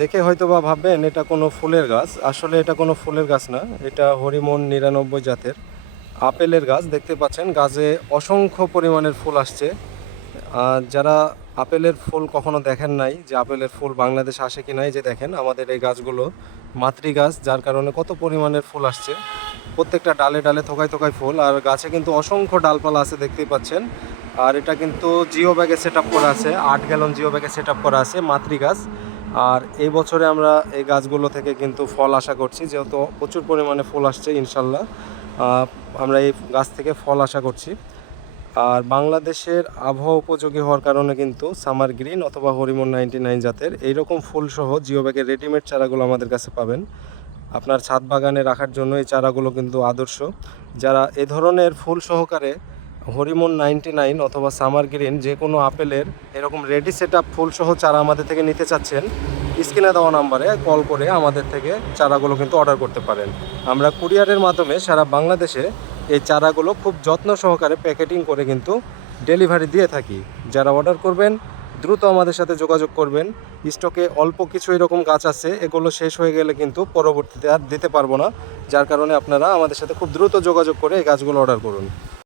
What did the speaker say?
দেখে হয়তোবা ভাববেন এটা কোনো ফুলের গাছ। আসলে এটা কোনো ফুলের গাছ না। এটা হরিমন 99 জাতের আপেলের গাছ। দেখতে পাচ্ছেন গাছে অসংখ্য পরিমাণের ফুল আসছে। যারা আপেলের ফুল কখনো দেখেন নাই যে আপেলের ফুল বাংলাদেশে আসে কি না, এই যে দেখেন আমাদের এই গাছগুলো মাতৃ গাছ, যার কারণে কত পরিমাণের ফুল আসছে। প্রত্যেকটা ডালে ডালে থোকায় থোকায় ফুল, আর গাছে কিন্তু অসংখ্য ডালপালা আছে দেখতেই পাচ্ছেন। আর এটা কিন্তু জিও ব্যাগে সেট আপ করা আছে, 8 গ্যালন জিও ব্যাগে সেট আপ করা আছে, মাতৃ গাছ। আর এই বছরে আমরা এই গাছগুলো থেকে কিন্তু ফল আশা করছি, যেহেতু প্রচুর পরিমাণে ফুল আসছে ইনশাল্লাহ। আমরা এই গাছ থেকে ফল আশা করছি। আর বাংলাদেশের আবহাওয়া উপযোগী হওয়ার কারণে কিন্তু সামার গ্রিন অথবা হরিমন 99 জাতের এইরকম ফুলসহ জিও ব্যাগের রেডিমেড চারাগুলো আমাদের কাছে পাবেন। আপনার ছাদ বাগানে রাখার জন্য এই চারাগুলো কিন্তু আদর্শ। যারা এ ধরনের ফুল সহকারে হরিমন 99 অথবা সামার গ্রিন যে কোনো আপেলের এরকম রেডি সেট আপ ফুলসহ চারা আমাদের থেকে নিতে চাচ্ছেন, স্ক্রিনে দেওয়া নাম্বারে কল করে আমাদের থেকে চারাগুলো কিন্তু অর্ডার করতে পারেন। আমরা কুরিয়ারের মাধ্যমে সারা বাংলাদেশে এই চারাগুলো খুব যত্ন সহকারে প্যাকেটিং করে কিন্তু ডেলিভারি দিয়ে থাকি। যারা অর্ডার করবেন দ্রুত আমাদের সাথে যোগাযোগ করবেন। স্টকে অল্প কিছু এরকম গাছ আছে, এগুলো শেষ হয়ে গেলে কিন্তু পরবর্তীতে আর দিতে পারবো না, যার কারণে আপনারা আমাদের সাথে খুব দ্রুত যোগাযোগ করে এই গাছগুলো অর্ডার করুন।